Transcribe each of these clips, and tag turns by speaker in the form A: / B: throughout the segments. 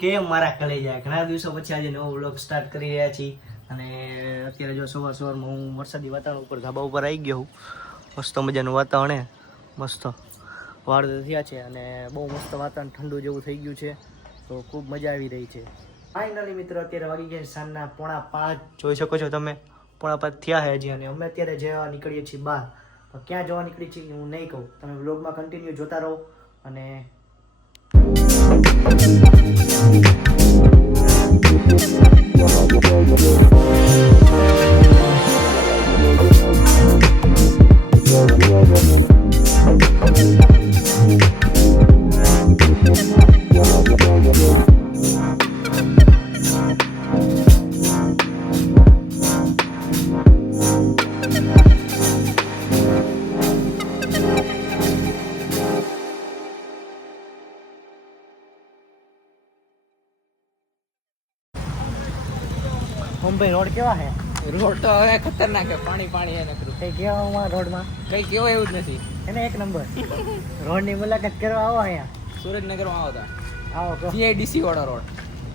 A: કેમ મારા કલેજા? ઘણા દિવસો પછી આજે નવો વ્લોગ સ્ટાર્ટ કરી રહ્યા છીએ. અને અત્યારે જો સવાર સવારમાં હું વરસાદી વાતાવરણ ઉપર ધાબા ઉપર આવી ગયો હું મસ્ત મજાનું વાતાવરણ મસ્ત વાળ થયા છે અને બહુ મસ્ત વાતાવરણ ઠંડુ જેવું થઈ ગયું છે. તો ખૂબ મજા આવી રહી છે. ફાઇનલી મિત્રો, અત્યારે વાગી ગયા સાંજના પોણા પાંચ. જોઈ શકો છો તમે? પોણા પાંચ થયા છે હજી અને અમે અત્યારે જવા નીકળીએ છીએ બહાર. ક્યાં જવા નીકળી છીએ હું નહીં કહું. તમે વ્લોગમાં કન્ટિન્યુ જોતા રહો અને મુંબઈ રોડ કેવા છે
B: રોડ તો હવે ખતરનાક છે પાણી પાણી હે નકરું
A: કઈ કેવા અમારા રોડમાં?
B: કઈ કેવો એવું જ નથી.
A: એને એક નંબર. રોડની મુલાકાત કરવા આવો અહીંયા.
B: સુરેન્દ્રનગરમાં આવો તા.
A: આવો તો
B: સીઆઈડીસી વાળો રોડ.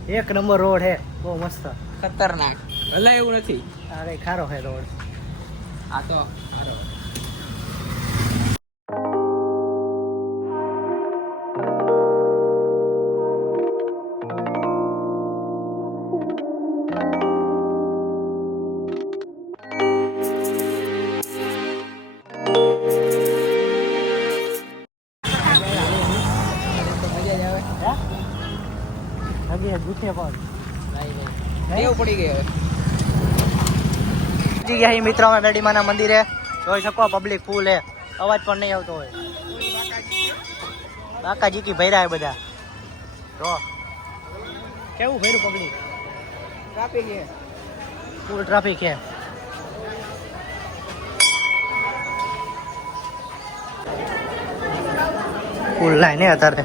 A: એક નંબર રોડ હે. બહુ મસ્ત.
B: ખતરનાક. ભલે એવું નથી.
A: અરે ખારો હે રોડ.
B: આ તો હારો
A: હે હજી ગુઠે પણ
B: નહીં નહીં ટેવ પડી ગઈ હવે
A: પહોંચી ગયા છીએ મિત્રો અમે મેડીમાના મંદિરે જોઈ શકો પબ્લિક ફૂલ હે. અવાજ પણ નહીં આવતો હોય. કાકાજી કી ભૈરા હે બધા. જો. કેવું ભર્યું પબ્લિક
B: ટ્રાફિક છે
A: ફૂલ ટ્રાફિક હે. ફૂલ લાઈન હે અત્યારે.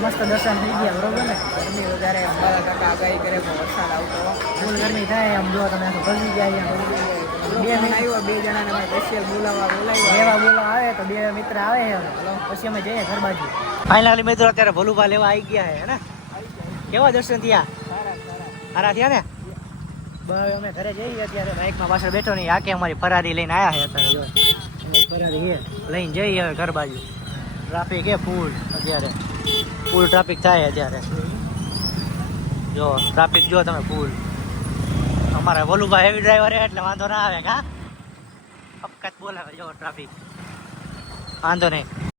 A: મસ્ત દર્શન થઈ ગયા બરોબર ને?
B: ગરમી વધારે અંબાલા કાકા આગાહી કરે પણ વરસાદ આવતો.
A: ફૂલ ગરમી થાય આમ જો તમે ગરમી જાય અહીંયા.
B: બે આવ્યો બે જણાને અમે સ્પેશિયલ બોલાવવા બોલાવ્યા.
A: એવા બોલાવા આવે તો બે મિત્ર આવે છે પછી અમે જઈએ ઘર બાજુ. ફાઇનલી મિત્રો અત્યારે ભલુભા લેવા આવી ગયા છે હે ને? કેવા દર્શન થયા? સારા થયા ને? બસ અમે ઘરે જઈએ અત્યારે. બાઇકમાં પાછળ બેઠો નહીં આકે અમારી ફરારી લઈને આવ્યા છે અત્યારે ફરારી લઈને જઈએ હવે ઘર બાજુ. ટ્રાફિક એ ફૂલ અત્યારે. ફૂલ ટ્રાફિક થાય અત્યારે. જો ટ્રાફિક જો તમે ફૂલ અમારા વલુભાઈ હેવી ડ્રાઈવર એટલે વાંધો ના આવે કા અપકાત બોલાવે, જો ટ્રાફિક વાંધો નહીં.